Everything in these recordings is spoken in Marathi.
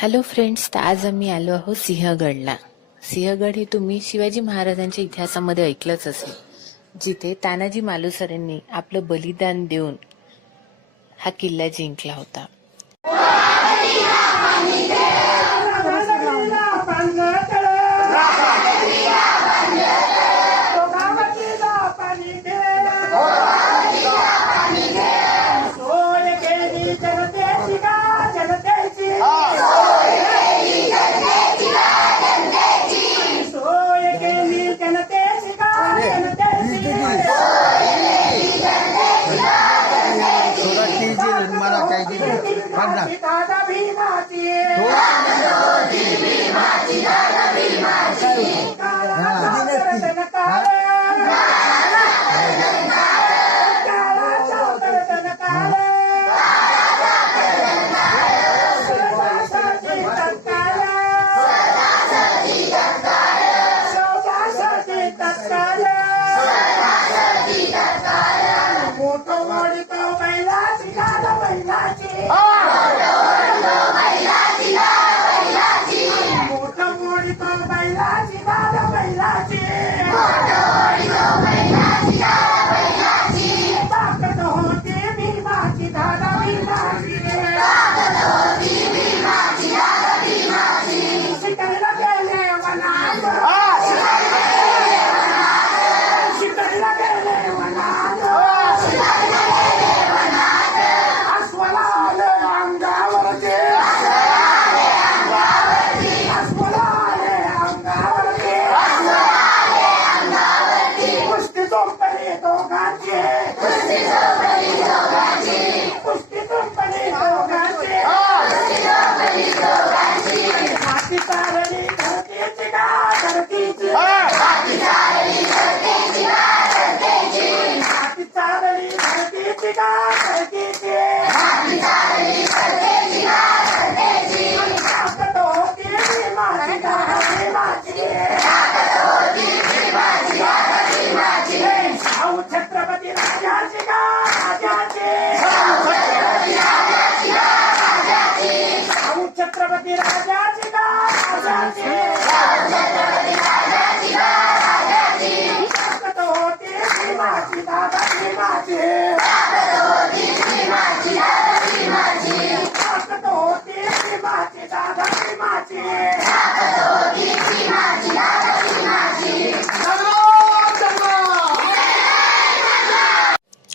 हॅलो फ्रेंड्स, तर आज आम्ही आलो आहोत सिंहगडला. सिंहगड हे तुम्ही शिवाजी महाराजांच्या इतिहासामध्ये ऐकलंच असेल, जिथे तानाजी मालुसरेंनी आपलं बलिदान देऊन हा किल्ला जिंकला होता.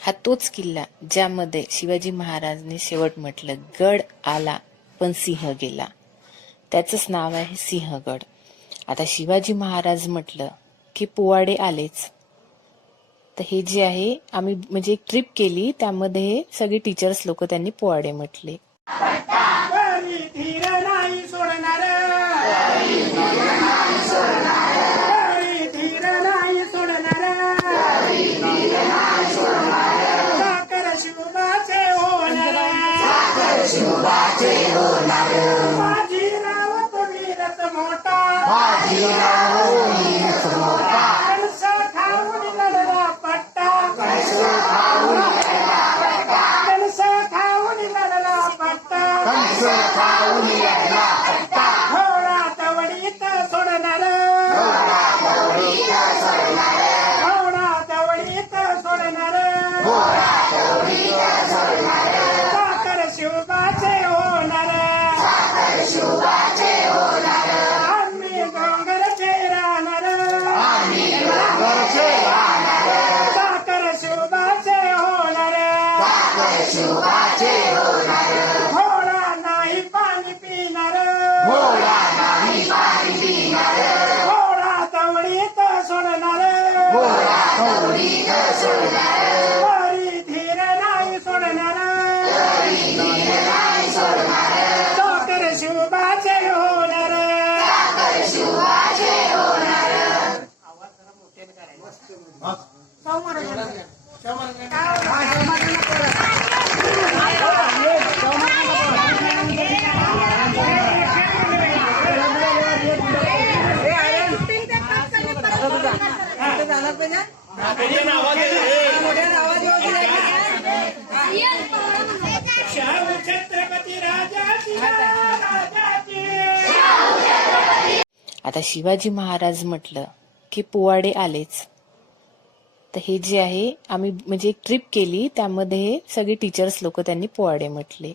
हा तोच किल्ला ज्यामध्ये शिवाजी महाराजने शेवट म्हटलं, गड आला पण सिंह गेला. त्याचंच नाव आहे सिंहगड. आता शिवाजी महाराज म्हटलं की पोवाडे आलेच. तर हे जे आहे, आम्ही म्हणजे एक ट्रिप केली, त्यामध्ये सगळे टीचर्स लोक त्यांनी पोवाडे म्हटले. छत्रपती राजाची आता शिवाजी महाराज म्हटलं की पोवाडे आलेच. तर हे जे आहे आम्ही म्हणजे एक ट्रिप केली, त्यामध्ये सगळे टीचर्स लोक त्यांनी पोवाडे म्हटले.